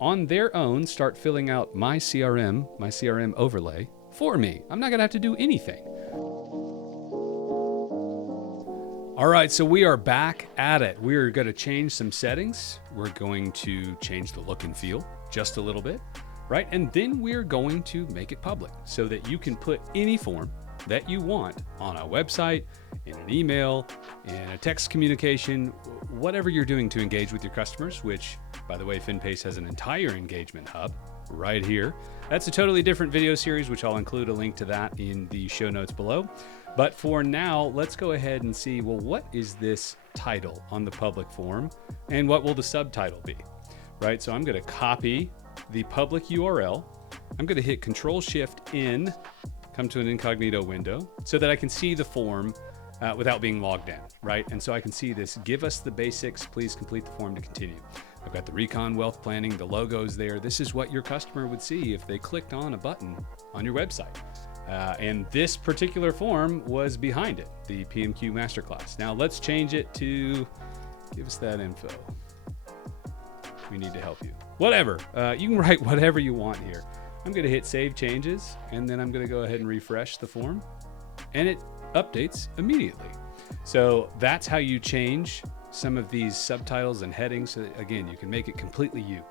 on their own, start filling out my CRM overlay for me. I'm not going to have to do anything. All right, so we are back at it. We're going to change some settings. We're going to change the look and feel just a little bit, right? And then we're going to make it public so that you can put any form that you want on a website, in an email, in a text communication, whatever you're doing to engage with your customers, which, by the way, Finpace has an entire engagement hub right here. That's a totally different video series, which I'll include a link to that in the show notes below. But for now, let's go ahead and see, well, what is this title on the public form and what will the subtitle be, right? So I'm going to copy the public URL. I'm going to hit Control-Shift-N, come to an incognito window so that I can see the form without being logged in, right? And so I can see this, give us the basics, please complete the form to continue. I've got the Recon Wealth Planning, the logos there. This is what your customer would see if they clicked on a button on your website. And this particular form was behind it, the PMQ Masterclass. Now let's change it to, give us that info. We need to help you. Whatever, you can write whatever you want here. I'm gonna hit Save Changes, and then I'm gonna go ahead and refresh the form, and it updates immediately. So that's how you change some of these subtitles and headings so that, again, you can make it completely you.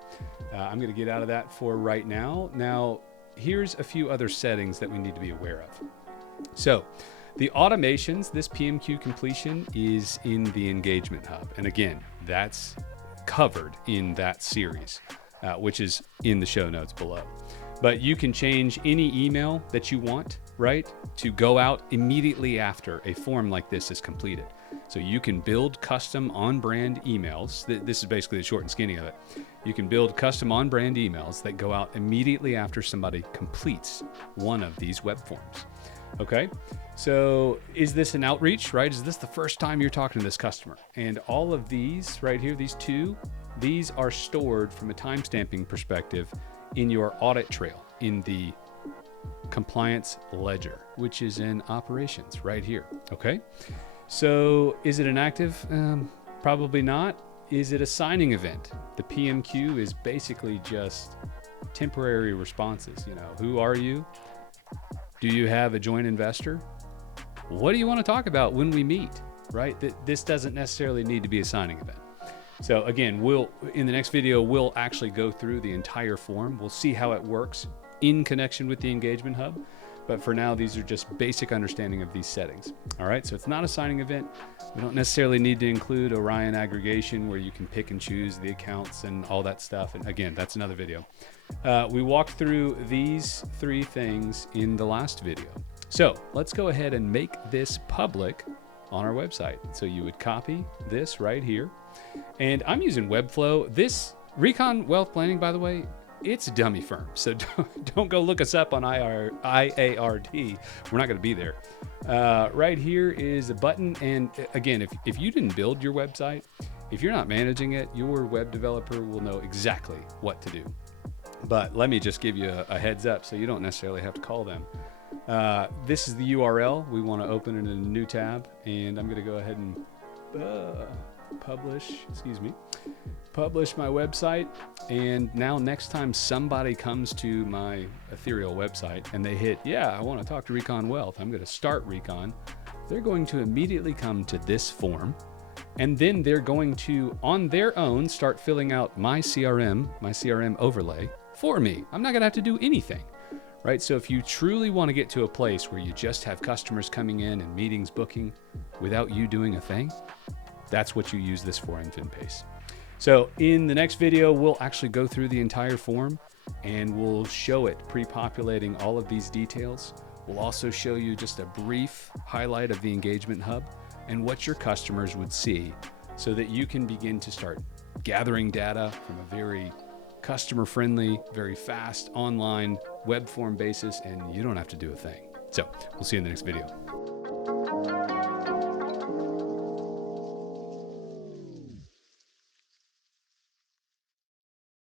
I'm gonna get out of that for right now. Now, here's a few other settings that we need to be aware of. So the automations, this PMQ completion is in the Engagement Hub. And again, that's covered in that series, which is in the show notes below. But you can change any email that you want, right, to go out immediately after a form like this is completed. So you can build custom on-brand emails. This is basically the short and skinny of it. You can build custom on-brand emails that go out immediately after somebody completes one of these web forms. Okay, so is this an outreach, right? Is this the first time you're talking to this customer? And all of these right here, these are stored from a timestamping perspective in your audit trail in the compliance ledger, which is in operations right here. Okay, so is it an active? Probably not. Is it a signing event? The PMQ is basically just temporary responses. You know, who are you? Do you have a joint investor? What do you want to talk about when we meet, right? This doesn't necessarily need to be a signing event. So again, in the next video, we'll actually go through the entire form. We'll see how it works in connection with the Engagement Hub. But for now, these are just basic understanding of these settings. All right, so it's not a signing event. We don't necessarily need to include Orion aggregation where you can pick and choose the accounts and all that stuff. And again, that's another video. We walked through these three things in the last video. So let's go ahead and make this public on our website. So you would copy this right here. And I'm using Webflow. This Recon Wealth Planning, by the way, it's a dummy firm. So don't go look us up on IARD. We're not going to be there. Right here is a button. And again, if you didn't build your website, if you're not managing it, your web developer will know exactly what to do. But let me just give you a heads up so you don't necessarily have to call them. This is the URL. We want to open it in a new tab. And I'm going to go ahead and publish my website. And now next time somebody comes to my ethereal website and they hit, yeah, I want to talk to Recon Wealth, I'm going to start Recon, they're going to immediately come to this form. And then they're going to, on their own, start filling out my CRM overlay for me. I'm not going to have to do anything, right? So if you truly want to get to a place where you just have customers coming in and meetings booking without you doing a thing, that's what you use this for in Finpace. So in the next video, we'll actually go through the entire form and we'll show it pre-populating all of these details. We'll also show you just a brief highlight of the Engagement Hub and what your customers would see so that you can begin to start gathering data from a very customer-friendly, very fast online web form basis, and you don't have to do a thing. So we'll see you in the next video.